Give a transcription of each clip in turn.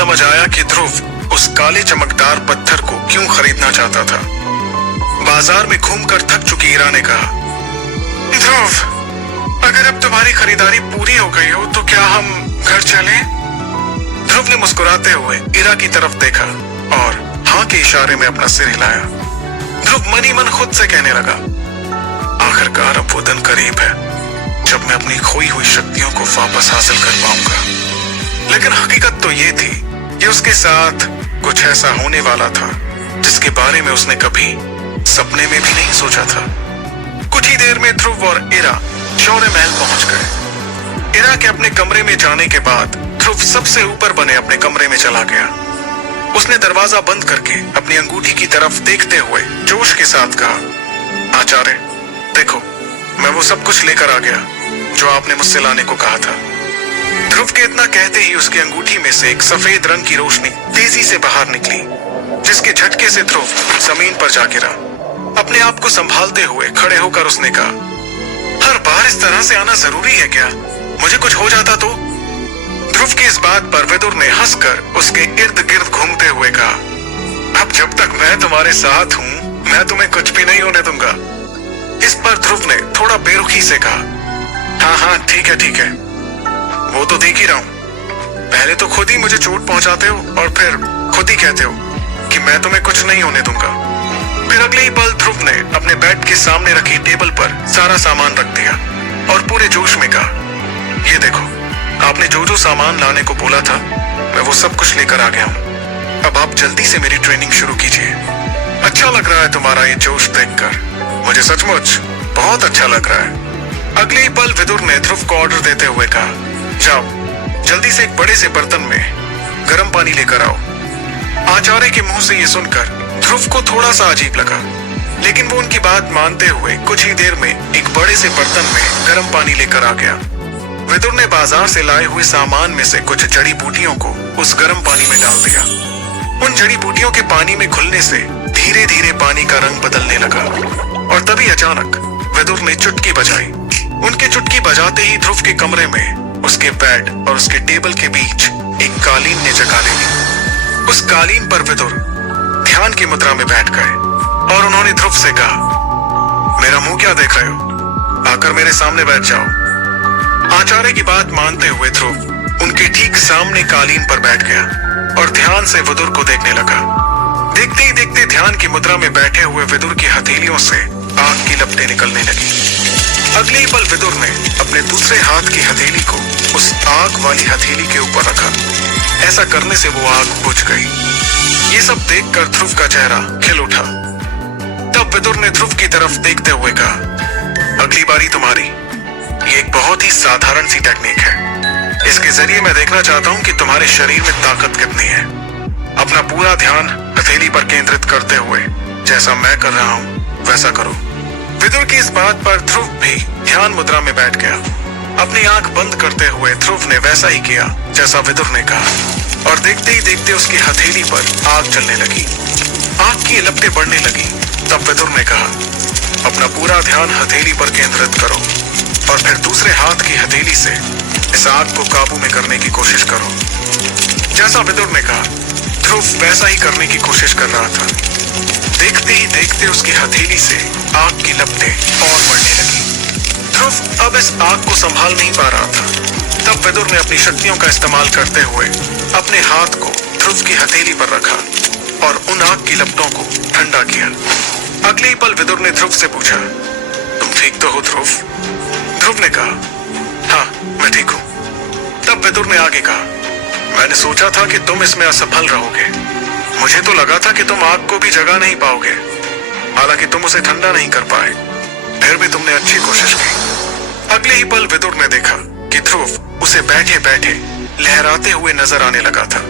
समझ आया कि ध्रुव उस काले चमकदार पत्थर को क्यों खरीदना चाहता था। बाजार में घूमकर थक चुकी इरा ने कहा, ध्रुव, अगर अब तुम्हारी खरीदारी पूरी हो गई हो तो क्या हम घर चलें? ध्रुव ने मुस्कुराते हुए इरा की तरफ देखा और हाँ के इशारे में अपना सिर हिलाया। ध्रुव मन ही मन खुद से कहने लगा, आखिरकार अब वो दिन करीब है जब मैं अपनी खोई हुई शक्तियों को वापस हासिल कर पाऊंगा। लेकिन हकीकत तो ये थी कि उसके साथ कुछ ऐसा होने वाला था जिसके बारे में उसने कभी सपने में भी नहीं सोचा था। कुछ ही देर में ध्रुव और इरा शौर्य महल पहुंच गए। इरा के अपने कमरे में जाने के बाद ध्रुव सबसे ऊपर बने अपने कमरे में चला गया। उसने दरवाजा बंद करके अपनी अंगूठी की तरफ देखते हुए जोश के साथ कहा, आचार्य देखो, मैं वो सब कुछ लेकर आ गया जो आपने मुझसे लाने को कहा था। ध्रुव के इतना कहते ही उसकी अंगूठी में से एक सफेद रंग की रोशनी तेजी से बाहर निकली, जिसके झटके से ध्रुव जमीन पर जा गिरा। अपने आप को संभालते हुए खड़े होकर उसने कहा, हर बार इस तरह से आना जरूरी है क्या? मुझे कुछ हो जाता तो? ध्रुव की इस बात पर विदुर ने हंसकर उसके इर्द गिर्द घूमते हुए कहा, अब जब तक मैं तुम्हारे साथ हूं, मैं तुम्हें कुछ भी नहीं होने दूंगा। इस पर ध्रुव ने थोड़ा बेरुखी से कहा, हाँ हाँ ठीक है, वो तो देख ही रहा हूं। पहले तो खुद ही मुझे चोट पहुंचाते हो और फिर खुद ही कहते हो कि मैं तुम्हें कुछ नहीं होने दूंगा। फिर अगले ही पल ध्रुव ने अपने बेड के सामने रखी टेबल पर सारा सामान रख दिया और पूरे जोश में कहा, ये देखो, आपने जो जो सामान लाने को बोला था मैं वो सब कुछ लेकर आ गया हूँ। अब आप जल्दी से मेरी ट्रेनिंग शुरू कीजिए। अच्छा लग रहा है तुम्हारा ये जोश देखकर, मुझे सचमुच बहुत अच्छा लग रहा है। अगले ही पल विदुर ने ध्रुव को ऑर्डर देते हुए कहा, जाओ जल्दी से एक बड़े से बर्तन में गर्म पानी लेकर आओ। आचार्य के मुंह से ये सुनकर ध्रुव को थोड़ा सा अजीब लगा, लेकिन वो उनकी बात मानते हुए कुछ ही देर में एक बड़े से बर्तन में गर्म पानी लेकर आ गया। विदुर ने बाजार से लाए हुए सामान में से कुछ जड़ी बूटियों को उस गर्म पानी में डाल दिया। उन जड़ी बूटियों के पानी में घुलने से धीरे धीरे पानी का रंग बदलने लगा और तभी अचानक विदुर ने चुटकी बजाई। उनके चुटकी बजाते ही ध्रुव के कमरे में उसके बेड और उसके टेबल के बीच एक कालीन ने जगह ले ली। उस कालीन पर विदुर ध्यान की मुद्रा में बैठ गए और उन्होंने ध्रुव से कहा, मेरा मुंह क्या देख रहे हो? आकर मेरे सामने बैठ जाओ। आचार्य की बात मानते हुए ध्रुव उनके ठीक सामने कालीन पर बैठ गया और ध्यान से विदुर को देखने लगा। देखते ही देखते ध्यान की मुद्रा में बैठे हुए विदुर की हथेलियों से आग की लपटें निकलने लगी। अगले ही पल विदुर ने अपने दूसरे हाथ की हथेली को उस आग वाली हथेली के ऊपर रखा। ऐसा करने से वो आग बुझ गई। ये सब देखकर ध्रुव का चेहरा खिल उठा। तब विदुर ने ध्रुव की तरफ देखते हुए कहा, अगली बारी तुम्हारी। ये एक बहुत ही साधारण सी टेक्निक है। इसके जरिए मैं देखना चाहता हूँ कि तुम्हारे शरीर में ताकत कितनी है। अपना पूरा ध्यान हथेली पर केंद्रित करते हुए जैसा मैं कर रहा हूँ वैसा करो। विदुर की इस बात पर ध्रुव भी ध्यान मुद्रा में बैठ गया। अपनी आंख बंद करते हुए ध्रुव ने वैसा ही किया जैसा विदुर ने कहा और देखते ही देखते उसकी हथेली पर आग जलने लगी। आग की लपटें बढ़ने लगी। तब विदुर ने कहा, अपना पूरा ध्यान हथेली पर केंद्रित करो और फिर दूसरे हाथ की हथेली से इस आग को काबू में करने की कोशिश करो। जैसा विदुर ने कहा, ध्रुव वैसा ही करने की कोशिश कर रहा था। देखते ही देखते उसकी हथेली से आग की लपटें और बढ़ने लगी। ध्रुव अब इस आग को संभाल नहीं पा रहा था। तब विदुर ने अपनी शक्तियों का इस्तेमाल करते हुए अपने हाथ को ध्रुव की हथेली पर रखा और उन आग की लपटों को ठंडा किया। अगले ही पल विदुर ने ध्रुव से पूछा, तुम ठीक तो हो ध्रुव? ध्रुव ने कहा, हाँ मैं ठीक हूं। तब विदुर ने आगे कहा, मैंने सोचा था कि तुम इसमें असफल रहोगे। मुझे तो लगा था कि तुम आग को भी जगा नहीं पाओगे। हालांकि तुम उसे ठंडा नहीं कर पाए, फिर भी तुमने अच्छी कोशिश की। अगले ही पल विदुर ने देखा कि ध्रुव उसे बैठे बैठे लहराते हुए नजर आने लगा था।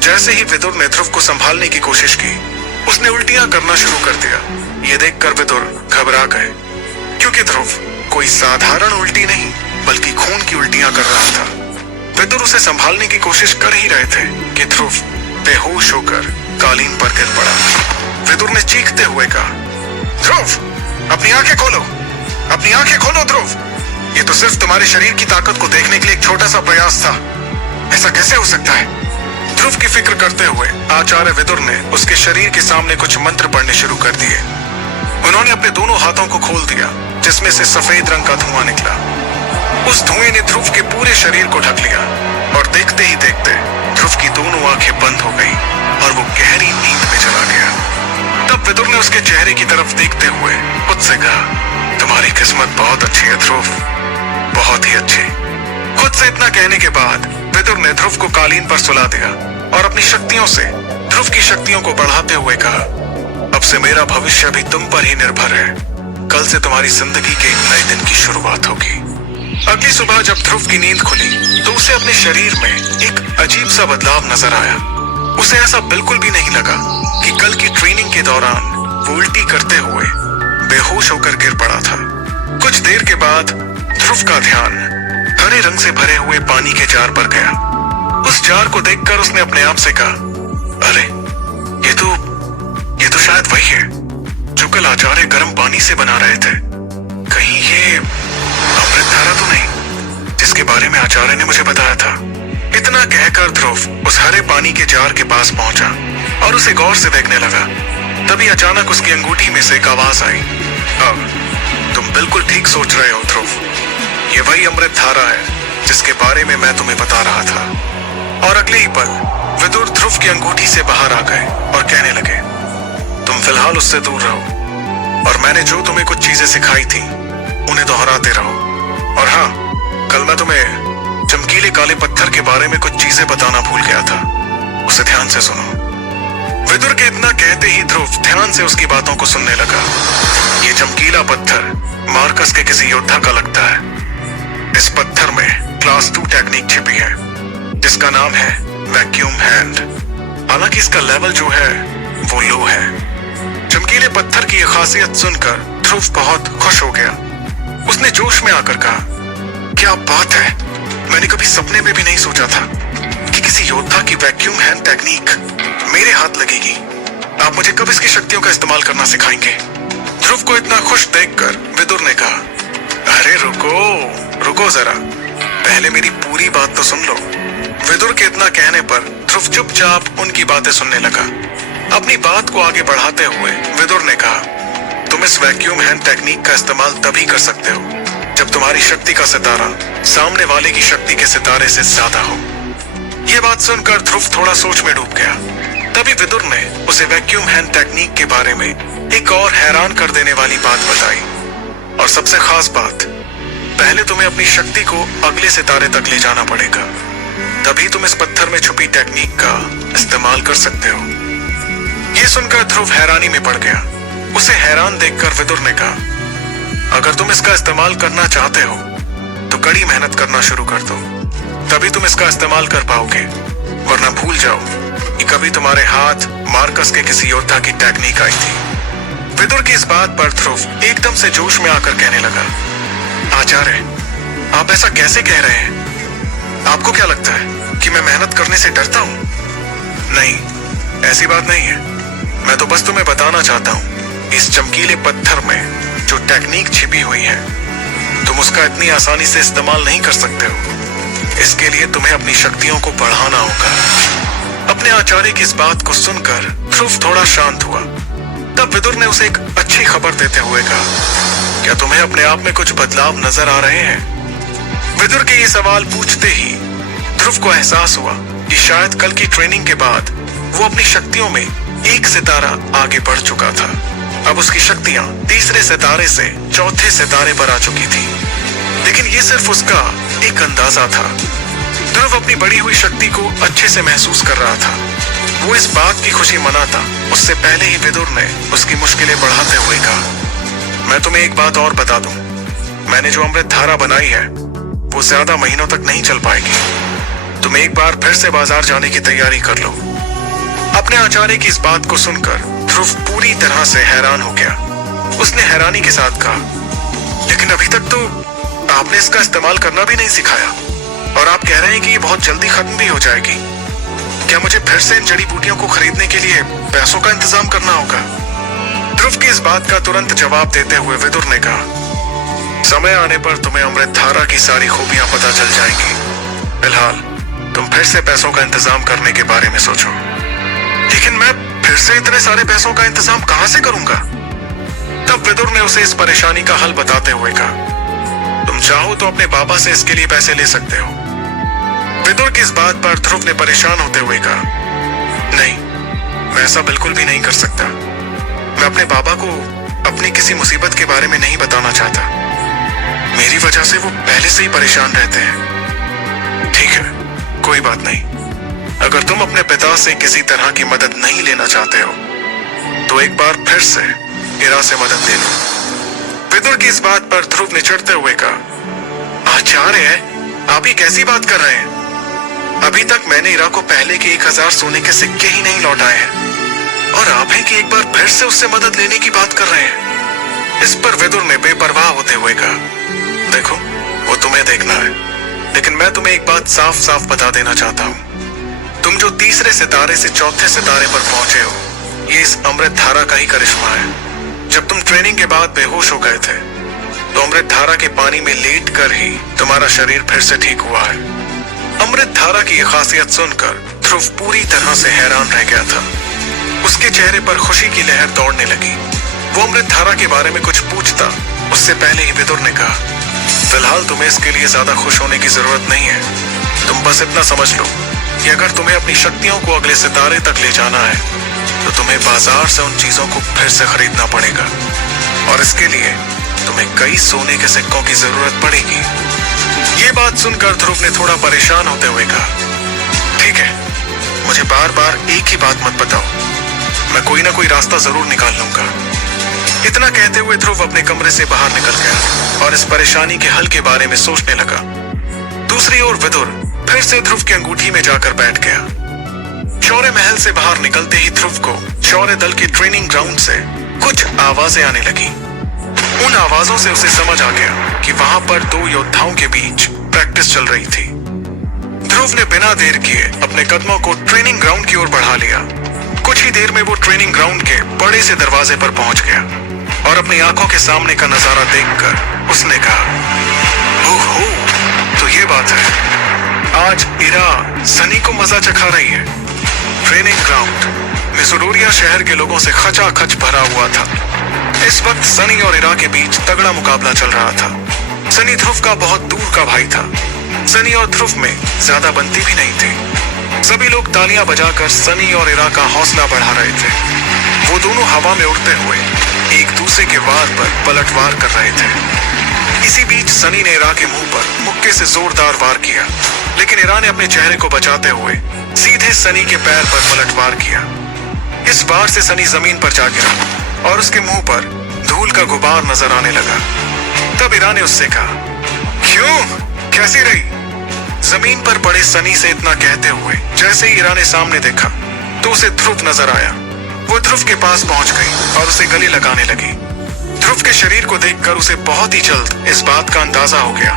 जैसे ही विदुर ने ध्रुव को संभालने की कोशिश की, उसने उल्टियां करना शुरू कर दिया। ये देखकर विदुर घबरा गए, क्योंकि ध्रुव कोई साधारण उल्टी नहीं बल्कि खून की उल्टियां कर रहा था। विदुर उसे संभालने की कोशिश कर ही रहे थे कि ध्रुव बेहोश होकर कालीन पर गिर पड़ा। विदुर ने चीखते हुए कहा, ध्रुव अपनी आंखें खोलो, अपनी आंखें खोलो ध्रुव। ये तो सिर्फ तुम्हारे शरीर की ताकत को देखने के लिए एक छोटा सा प्रयास था। ऐसा कैसे हो सकता है? ध्रुव की फिक्र करते हुए आचार्य विदुर ने उसके शरीर के सामने कुछ मंत्र पढ़ने शुरू कर दिए। उन्होंने अपने दोनों हाथों को खोल दिया, जिसमें से सफेद रंग का धुआं निकला। उस धुएं ने ध्रुव के पूरे शरीर को ढक लिया और देखते ही देखते ध्रुव की दोनों आंखें बंद हो गईं और वो गहरी नींद में चला गया। तब विदुर ने उसके चेहरे की तरफ देखते हुए उससे कहा, तुम्हारी किस्मत बहुत अच्छी है ध्रुव, बहुत ही अच्छी। खुद से इतना कहने के बाद विदुर ने ध्रुव को कालीन पर सुला दिया और अपनी शक्तियों से ध्रुव की शक्तियों को बढ़ाते हुए कहा, अब से मेरा भविष्य भी तुम पर ही निर्भर है। कल से तुम्हारी जिंदगी के एक नए दिन की शुरुआत होगी। अगली सुबह जब ध्रुव की नींद खुली तो उसे अपने शरीर में एक अजीब सा बदलाव नजर आया। उसे ऐसा बिल्कुल भी नहीं लगा कि कल की ट्रेनिंग के दौरान वो उल्टी करते हुए बेहोश होकर गिर पड़ा था। कुछ देर के बाद ध्रुव का ध्यान हरे रंग से भरे हुए पानी के जार पर गया। उस जार को देखकर उसने अपने आप से कहा, अरे ये तो शायद वही है जो कल आचार्य गर्म पानी से बना रहे थे। कहीं ये अमृत धारा तो नहीं जिसके बारे में आचार्य ने मुझे बताया था। इतना कहकर ध्रुव उस हरे पानी के जार के पास पहुंचा और उसे गौर से देखने लगा। तभी अचानक उसकी अंगूठी में से एक आवाज आई, तुम बिल्कुल ठीक सोच रहे हो ध्रुव, ये वही अमृत धारा है जिसके बारे में मैं तुम्हें बता रहा था। और अगले ही पल विदुर ध्रुव की अंगूठी से बाहर आ गए और कहने लगे, तुम फिलहाल उससे दूर रहो और मैंने जो तुम्हें कुछ चीजें सिखाई थी उन्हें दोहराते रहो। और हाँ, कल मैं तुम्हें चमकीले काले पत्थर के बारे में कुछ चीजें बताना भूल गया था, उसे ध्यान से सुनो। विदुर के इतना कहते ही ध्रुव ध्यान से उसकी बातों को सुनने लगा। ये चमकीला पत्थर मार्कस के किसी योद्धा का लगता है। इस पत्थर में क्लास 2 टेक्निक छिपी है जिसका नाम है वैक्यूम हैंड। हालांकि इसका लेवल जो है वो लो है। चमकीले पत्थर की यह खासियत सुनकर ध्रुव बहुत खुश हो गया। उसने जोश में आकर कहा, क्या बात है, मैंने कभी सपने में भी नहीं सोचा था कि किसी योद्धा की वैक्यूम हैंड टेक्निक मेरे हाथ लगेगी। आप मुझे कब इसकी शक्तियों का इस्तेमाल करना सिखाएंगे? ध्रुव को इतना खुश देखकर विदुर ने कहा, अरे रुको जरा, पहले मेरी पूरी बात तो सुन लो। विदुर के इतना कहने पर ध्रुव चुपचाप उनकी बातें सुनने लगा। अपनी बात को आगे बढ़ाते हुए विदुर ने कहा, तुम इस वैक्यूम हैंड टेक्निक का इस्तेमाल तभी कर सकते हो जब तुम्हारी शक्ति का सितारा सामने वाले की शक्ति के सितारे से ज्यादा हो। ये बात सुनकर ध्रुव थोड़ा सोच में डूब गया। तभी विदुर ने उसे वैक्यूम हैंड टेक्निक के बारे में एक और हैरान कर देने वाली बात बताई। और सबसे खास बात, पहले तुम्हें अपनी शक्ति को अगले सितारे तक ले जाना पड़ेगा, तभी तुम इस पत्थर में छुपी टेक्निक का इस्तेमाल कर सकते हो। ये सुनकर ध्रुव हैरानी में पड़ गया। उसे हैरान देखकर विदुर ने कहा, अगर तुम इसका इस्तेमाल करना चाहते हो तो कड़ी मेहनत करना शुरू कर दो, तभी तुम इसका इस्तेमाल कर पाओगे, वरना भूल जाओ कि कभी तुम्हारे हाथ मार्कस के किसी योद्धा की टेक्निक आई थी। विदुर की इस बात पर ध्रुव एकदम से जोश में आकर कहने लगा, आचार्य, आप ऐसा कैसे कह रहे हैं? आपको क्या लगता है कि मैं मेहनत करने से डरता हूं? नहीं, ऐसी बात नहीं है। मैं तो बस तुम्हें बताना चाहता हूं, इस चमकीले पत्थर में जो टेक्निक छिपी हुई है, तुम उसका इतनी आसानी से इस्तेमाल नहीं कर सकते हो। इसके लिए तुम्हें अपनी शक्तियों को बढ़ाना होगा। अपने आचार्य की इस बात को सुनकर ध्रुव थोड़ा शांत हुआ। तब विदुर ने उसे एक अच्छी खबर देते हुए कहा, क्या तुम्हें अपने आप में कुछ बदलाव नजर आ रहे हैं? विदुर के ये सवाल पूछते ही ध्रुव को एहसास हुआ कि शायद कल की ट्रेनिंग के बाद वो अपनी शक्तियों में एक सितारा आगे बढ़ चुका था। अब उसकी शक्तियां तीसरे सितारे से चौथे सितारे पर आ चुकी थी। लेकिन ये सिर्फ उसका एक अंदाजा था। ध्रुव अपनी बढ़ी हुई शक्ति को अच्छे से महसूस कर रहा था। वो इस बात की खुशी मनाता उससे पहले ही विदुर ने उसकी मुश्किलें बढ़ाते हुए कहा, मैं तुम्हें एक बात और बता दूं, मैंने जो अमृत धारा बनाई है वो ज्यादा महीनों तक नहीं चल पाएगी। तुम एक बार फिर से बाजार जाने की तैयारी कर लो। अपने आचार्य की इस बात को सुनकर ध्रुव पूरी तरह से हैरान हो गया। उसने हैरानी के साथ कहा, लेकिन अभी तक तो आपने इसका इस्तेमाल करना भी नहीं सिखाया और आप कह रहे हैं कि ये बहुत जल्दी खत्म भी हो जाएगी। क्या मुझे फिर से इन जड़ी बूटियों को खरीदने के लिए पैसों का इंतजाम करना होगा? ध्रुव की इस बात का तुरंत जवाब देते हुए विदुर ने कहा, समय आने पर तुम्हें अमृत धारा की सारी खूबियां पता चल जाएंगी। फिलहाल तुम फिर से पैसों का इंतजाम करने के बारे में सोचो। लेकिन मैं फिर से इतने सारे पैसों का इंतजाम कहां से करूंगा? तब विदुर ने उसे इस परेशानी का हल बताते हुए कहा, तुम चाहो तो अपने बाबा से इसके लिए पैसे ले सकते हो। विदुर की इस बात पर ध्रुव ने परेशान होते हुए कहा, नहीं, मैं ऐसा बिल्कुल भी नहीं कर सकता। मैं अपने बाबा को अपनी किसी मुसीबत के बारे में नहीं बताना चाहता। मेरी वजह से वो पहले से ही परेशान रहते हैं। ठीक है, कोई बात नहीं। अगर तुम अपने पिता से किसी तरह की मदद नहीं लेना चाहते हो तो एक बार फिर से इरा से मदद ले लो। विदुर की इस बात पर ध्रुव ने चिढ़ते हुए कहा, आचार्य, आप ये कैसी बात कर रहे हैं? अभी तक मैंने इरा को पहले के 1000 सोने के सिक्के ही नहीं लौटाए हैं और आप हैं कि एक बार फिर से उससे मदद लेने की बात कर रहे हैं। इस पर विदुर ने बेपरवाह होते हुए कहा, देखो, वो तुम्हें देखना है, लेकिन मैं तुम्हें एक बात साफ साफ बता देना चाहता हूँ। तुम जो तीसरे सितारे से चौथे सितारे पर पहुंचे हो, ये इस अमृत धारा का ही करिश्मा है। जब तुम ट्रेनिंग के बाद बेहोश हो गए थे तो अमृत धारा के पानी में लेट कर ही तुम्हारा शरीर फिर से ठीक हुआ है। अमृत धारा की यह खासियत सुनकर ध्रुव पूरी तरह से हैरान रह गया था। उसके चेहरे पर खुशी की लहर दौड़ने लगी। वो अमृत धारा के बारे में कुछ पूछता उससे पहले ही विदुर ने कहा, फिलहाल तुम्हें इसके लिए ज्यादा खुश होने की जरूरत नहीं है। तुम बस इतना समझ लो कि अगर तुम्हें अपनी शक्तियों को अगले सितारे तक ले जाना है तो तुम्हें बाजार से उन चीजों को फिर से खरीदना पड़ेगा और इसके लिए तुम्हें कई सोने के सिक्कों की जरूरत पड़ेगी। ये बात सुनकर ध्रुव ने थोड़ा परेशान होते हुए कहा, ठीक है, मुझे बार बार एक ही बात मत बताओ, मैं कोई ना कोई रास्ता जरूर निकाल लूंगा। इतना कहते हुए ध्रुव अपने कमरे से बाहर निकल गया और इस परेशानी के हल के बारे में सोचने लगा। दूसरी ओर विदुर फिर से ध्रुव की अंगूठी में जाकर बैठ गया। शौर्य महल से बाहर निकलते ही ध्रुव को शौर्य दल के ट्रेनिंग ग्राउंड से कुछ आवाजें आने लगी। उन आवाजों से उसे समझ आ गया कि वहां पर 2 योद्धाओं के बीच प्रैक्टिस चल रही थी। ध्रुव ने बिना देर किए अपने कदमों को ट्रेनिंग ग्राउंड की ओर बढ़ा लिया। कुछ ही देर में वो ट्रेनिंग ग्राउंड के बड़े से दरवाजे पर पहुंच गया और अपनी आंखों के सामने का नजारा देखकर उसने कहा, ओहो, तो ये बात है, आज इरा सनी को मजा चखा रही है। ट्रेनिंग ग्राउंड मिसोडोरिया शहर के लोगों से खचाखच भरा हुआ था। इस वक्त सनी और इरा के बीच तगड़ा मुकाबला चल रहा था। सनी ध्रुव का बहुत दूर का भाई था। सनी और ध्रुव में ज्यादा बनती भी नहीं थी। सभी लोग तालियां बजाकर सनी और इरा का हौसला बढ़ा रहे थे। वो दोनों हवा में उड़ते हुए एक दूसरे के वार पर पलटवार कर रहे थे। इसी बीच सनी ने इरा के मुंह पर मुक्के से जोरदार वार किया, लेकिन इरा ने अपने चेहरे को बचाते हुए सीधे सनी के पैर पर पलटवार किया। इस वार से सनी जमीन पर जा गिरा और उसके मुंह पर धूल का गुबार नजर आने लगा। तब इरा ने उससे कहा, क्यों, कैसी रही? जमीन पर पड़े सनी से इतना कहते हुए जैसे ही इरा ने सामने देखा तो उसे ध्रुव नजर आया। वो ध्रुव के पास पहुंच गई और उसे गले लगाने लगी। ध्रुव के शरीर को देखकर उसे बहुत ही जल्द इस बात का अंदाजा हो गया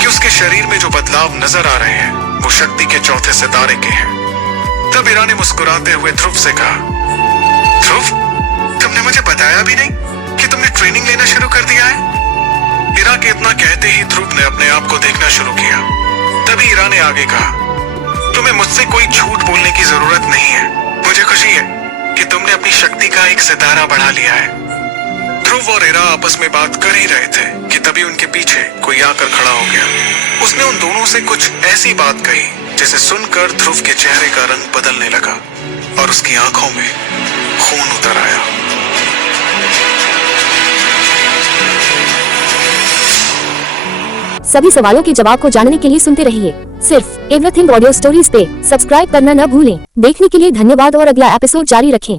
कि उसके शरीर में जो बदलाव नजर आ रहे हैं वो शक्ति के चौथे सितारे के हैं। तब इरा ने मुस्कुराते हुए ध्रुव से कहा, ध्रुव, तुमने मुझे बताया भी नहीं कि तुमने ट्रेनिंग लेना शुरू कर दिया है। इरा के इतना कहते ही ध्रुव ने अपने आप को देखना शुरू किया। तभी इरा ने आगे कहा, तुम्हें मुझसे कोई झूठ बोलने की जरूरत नहीं है। मुझे खुशी है कि तुमने अपनी शक्ति का एक सितारा बढ़ा लिया है। ध्रुव और इरा आपस में बात कर ही रहे थे कि तभी उनके पीछे कोई आकर खड़ा हो गया। उसने उन दोनों से कुछ ऐसी बात कही जिसे सुनकर ध्रुव के चेहरे का रंग बदलने लगा और उसकी आंखों में खून उतर आया। सभी सवालों के जवाब को जानने के लिए सुनते रहिए सिर्फ एवरीथिंग ऑडियो स्टोरीज पे। सब्सक्राइब करना न भूलें। देखने के लिए धन्यवाद और अगला एपिसोड जारी रखें।